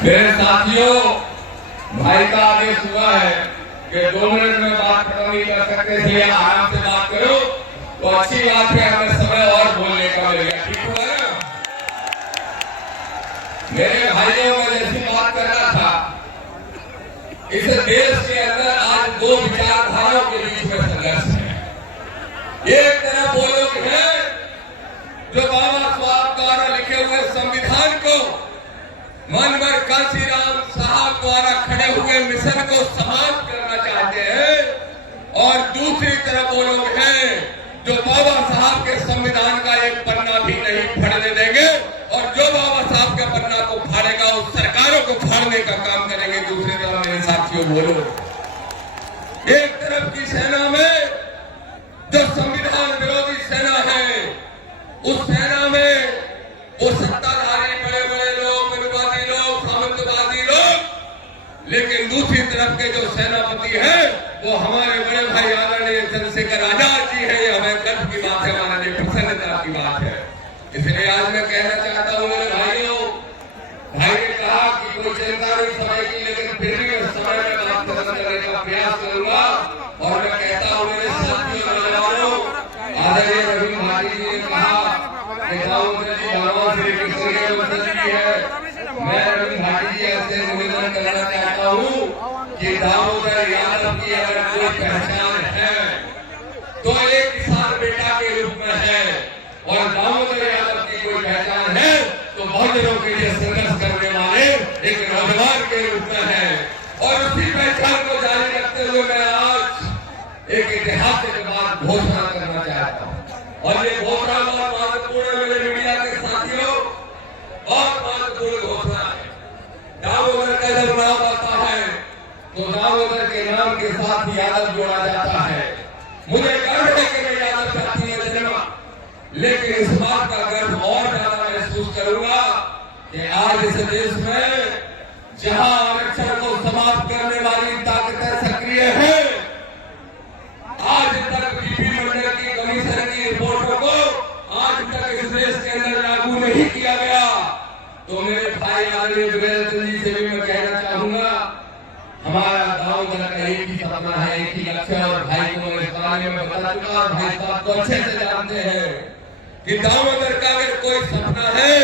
मेरे साथियों, भाई का आदेश हुआ है कि 2 मिनट में बात खत्म नहीं कर सकते, इसलिए आराम से बात करो तो अच्छी बात है। हमें समय और बोलने का मिल गया, ठीक हुआ ना? मेरे भाइयों, मैं जैसी बात कर रहा था, इस देश के अंदर आज 2 विचारधाराओं के बीच में संघर्ष है। एक तरफ वो लोग हैं जो बाबा साहब द्वारा लिखे हुए संविधान को, मनवर कांशीराम साहब द्वारा खड़े हुए मिशन को समाप्त करना चाहते हैं, और दूसरी तरफ वो लोग हैं जो बाबा साहब के संविधान का एक पन्ना भी नहीं फाड़ने देंगे, और जो बाबा साहब के पन्ना को फाड़ेगा उस सरकारों को फाड़ने का काम करेंगे। दूसरी तरफ मेरे साथियों, बोलो, एक तरफ की सेना में जो संविधान विरोधी सेना है, उस सेना में वो सत्ताधारी बड़े बड़े लोग, विवादी लोग, सामंतवादी लोग, लेकिन दूसरी तरफ के जो सेनापति हैं वो हमारे बड़े भाई आदरणीय चंद्रशेखर आजाद जी है। ये हमें गर्व की बात है, हमारे लिए प्रसन्नता की बात है। इसलिए आज मैं कहना चाहता हूँ मेरे भाइयों, भाई ने कहा कि कोई चिंता नहीं समय की, लेकिन फिर भी मैं समय में बात खत्म करने का प्रयास करूंगा। और मैं कहता हूँ मेरे साथियों, नौजवानों, आदरणीय रवि भाटी जी ने कहा कि दामोदर जी भगवान श्री कृष्ण के वंशज भी है। मैं रवि भाटी जी ऐसे निवेदन करना चाहता हूँ कि दामोदर यादव की अगर कोई पहचान है तो एक किसान बेटा के रूप में है, और दामोदर यादव की कोई पहचान है तो बहुजनों के लिए संघर्ष करने वाले एक नौजवान के रूप में है। और उसी पहचान को जारी रखते हुए मैं आज एक ऐतिहासिक बात घोषणा करना चाहता हूँ, और ये घोषणा बहुत महत्वपूर्ण है मेरे मीडिया के साथियों, बहुत महत्वपूर्ण घोषणा है। दामोदर का जब नाम आता है तो दामोदर के नाम के साथ यादव जोड़ा जाता है। मुझे गर्व है कि मैं यादव जाति में जन्मा, लेकिन इस बात का गर्व और ज्यादा महसूस करूंगा कि आज इस देश में जहां आरक्षण को समाप्त करने वाली ताकतें सक्रिय हैं, आज तक बीपी मंडल की कमीशन की रिपोर्टों को आज तक इस देश के अंदर लागू नहीं किया गया। तो मेरे भाई आदरणीय विवेक जी से भी मैं कहना चाहूंगा, हमारा दामोदर का एक ही सपना है, एक ही लक्ष्य है, और भाई को मैं इस बारे में बता चुका, भाई साहब को अच्छे से जानते हैं कि दामोदर का अगर कोई सपना है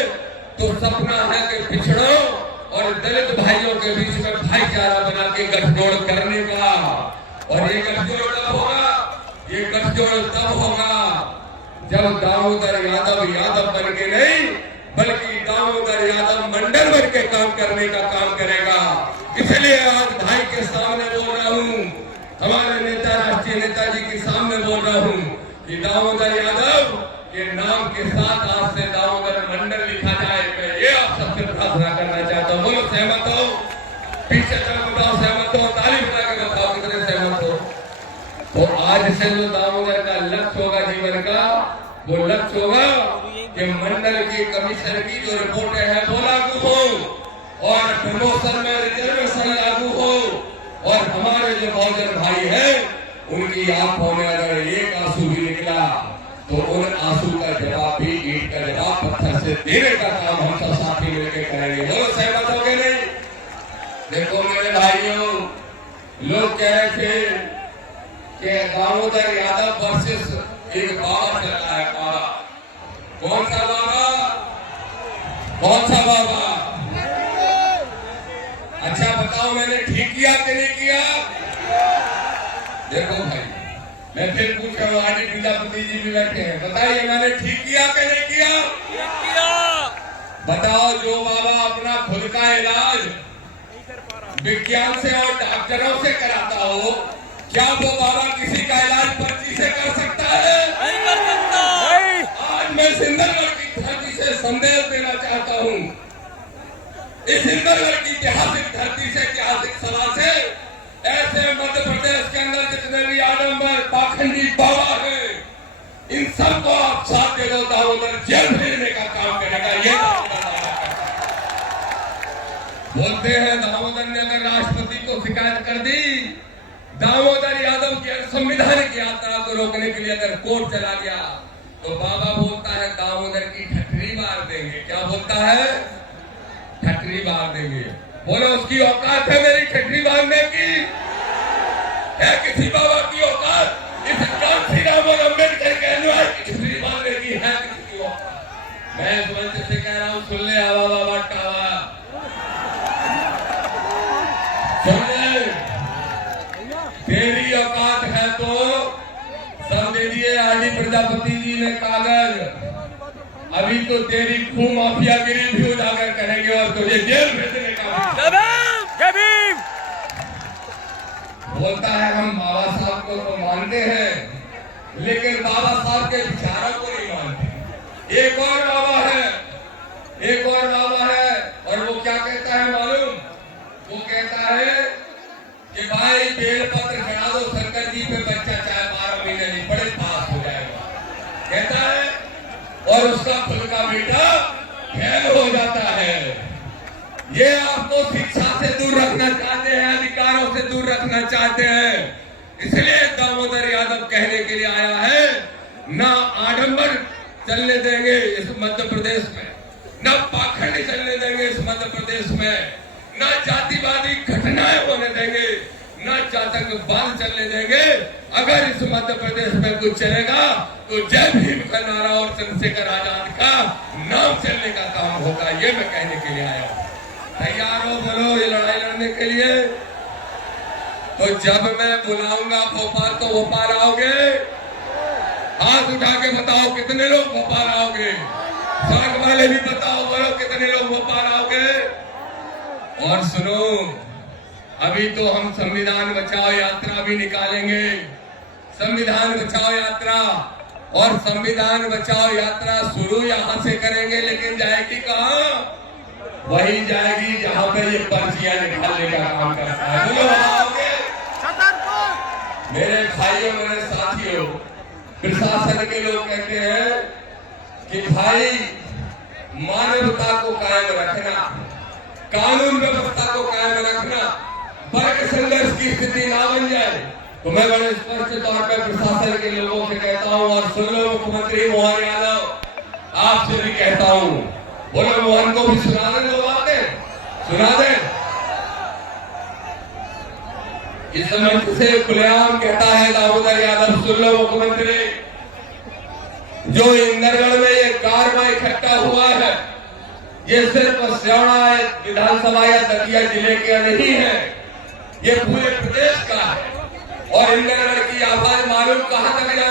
तो सपना है कि पिछड़ों और दलित भाइयों के बीच में भाईचारा बना के गठजोड़ करने का। और ये गठजोड़ तब होगा, ये गठजोड़ तब होगा जब दामोदर यादव बन के नहीं, बल्कि दामोदर यादव मंडल बन के काम करने का काम करेगा। इसलिए आज भाई के सामने बोल रहा हूँ, हमारे नेता, राष्ट्रीय नेताजी के सामने बोल रहा हूँ कि दामोदर यादव के नाम के साथ आज से दामोदर मंडल लिखा जाए। मैं ये आप सबसे प्रार्थना करना चाहता हूँ। बोलो, सहमत हो? पीछे चल बताओ, सहमत हो? ताली बजा के बताओ कितने सहमत हो। तो आज से जो दामोदर का लक्ष्य होगा जीवन का, वो लक्ष्य होगा कि मंडल की कमीशन की जो रिपोर्टें हैं वो लागू हो, और प्रमोशन में रिजर्वेशन लागू हो, और हमारे जो बहुजन भाई हैं उनकी आंखों में अगर एक आंसू भी निकला तो उन आंसू का जवाब भी ईंट का जवाब पत्थर से देने का काम हम सब साथी मिलकर करेंगे। बोलो, सहमत हो गए नहीं? देखो मेरे भाइयों, लोग कह रहे थे कि दामोदर यादव वर्सेस एक बाबा चल रहा है। बाबा कौन सा बाबा? कौन सा बाबा? अच्छा बताओ, मैंने ठीक किया कि नहीं किया? देखो भाई, मैं फिर पूछ रहा हूँ, आदि प्रजापति जी भी बैठे हैं, बताइए मैंने ठीक किया कि नहीं किया? बताओ, जो बाबा अपना खुद का इलाज विज्ञान से और डॉक्टरों से कराता हो, क्या वो बाबा किसी का इलाज पर्ची से कर सकता है? नहीं कर सकता। आज मैं सिंदरगढ़ की धरती से संदेश देना चाहता हूँ, इस सिंदरगढ़ की ऐतिहासिक धरती से, ऐतिहासिक सभा से, ऐसे मध्य प्रदेश के अंदर जितने भी आडम्बर पाखंडी बाबा हैं, इन सबको आप साथ दे दो, दामोदर जेल भेजने का काम करेगा। ये बोलते हैं दामोदर ने अगर राष्ट्रपति को शिकायत कर दी, दामोदर यादव की संविधानिक यात्रा को रोकने के लिए अगर कोर्ट चला गया, तो बाबा बोलता है दामोदर की ठठरी मार देंगे। क्या बोलता है? ठठरी ठेठरी बांध देंगे। बोलो उसकी औकात है मेरी ठेठरी बांधने की? है किसी बाबा की औकात इस श्री राम और अम्बेडकर के अनुयायी की ठेठरी बांधने की? है किसी की औकात? मैं इस मंच से कह रहा हूं, सुन ले आवा बाबा टावा, सुन ले, तेरी औकात है तो सब दे दिए आरडी प्रजापति जी ने कागज। अभी तो तेरी खून माफियागिरी भी उजागर करेंगे और तुझे जेल भेजने का बोलता है। हम बाबा साहब को तो मानते हैं, लेकिन बाबा साहब के विचारों को नहीं मानते। एक और बाबा है, एक और बाबा है, और वो क्या कहता है मालूम? वो कहता है कि भाई बेलपत्र चढ़ा दो शंकर जी पे, बच्चा चाहे 12 महीने नहीं पड़े पास हो जाएगा, कहता है, और उसका खुद का बेटा फेल हो जाता है। ये आपको शिक्षा से दूर रखना चाहते हैं, अधिकारों से दूर रखना चाहते हैं। इसलिए दामोदर यादव कहने के लिए आया है, ना आडंबर चलने देंगे इस मध्य प्रदेश में, न पाखंड चलने देंगे इस मध्य प्रदेश में, न जातिवादी घटनाएं होने देंगे, न आतंकवाद चलने देंगे। अगर इस मध्य प्रदेश में कुछ चलेगा तो जय भीम का नारा और चंद्रशेखर आजाद का नाम चलने का काम होगा। ये मैं कहने के लिए आया हूं। तैयार हो बोलो ये लड़ाई लड़ने के लिए? तो जब मैं बुलाऊंगा भोपाल तो भोपाल आओगे? हाथ उठा के बताओ कितने लोग भोपाल आओगे? साग वाले भी बताओ, बोलो कितने लोग भोपाल आओगे? और सुनो, अभी तो हम संविधान बचाओ यात्रा भी निकालेंगे, संविधान बचाओ यात्रा। और संविधान बचाओ यात्रा शुरू यहां से करेंगे, लेकिन जाएगी कहां? वही जाएगी जहां पे ये पर्चियां निकालने का काम करता है। मेरे भाइयों, मेरे साथियों, प्रशासन के लोग कहते हैं कि भाई मानवता को कायम रखना, कानून व्यवस्था को कायम रखना, वर्ग संघर्ष की स्थिति ना बन जाए। तो मैं बड़े स्पष्ट तौर पर प्रशासन के लोगों से कहता हूं, और सुन लो मुख्यमंत्री मोहन यादव, आपसे भी कहता हूं, बोलो मोहन को भी सुना दें, दो बातें सुना दें। इस मंच से खुलेआम कहता है दामोदर यादव, सुन लो मुख्यमंत्री, जो इंदरगढ़ में ये कारवा इकट्ठा हुआ है, ये सिर्फ स्याणा विधानसभा या दतिया जिले के नहीं है, ये पूरे प्रदेश का है। और इंदरगढ़ की आवाज मालूम कहां तक जा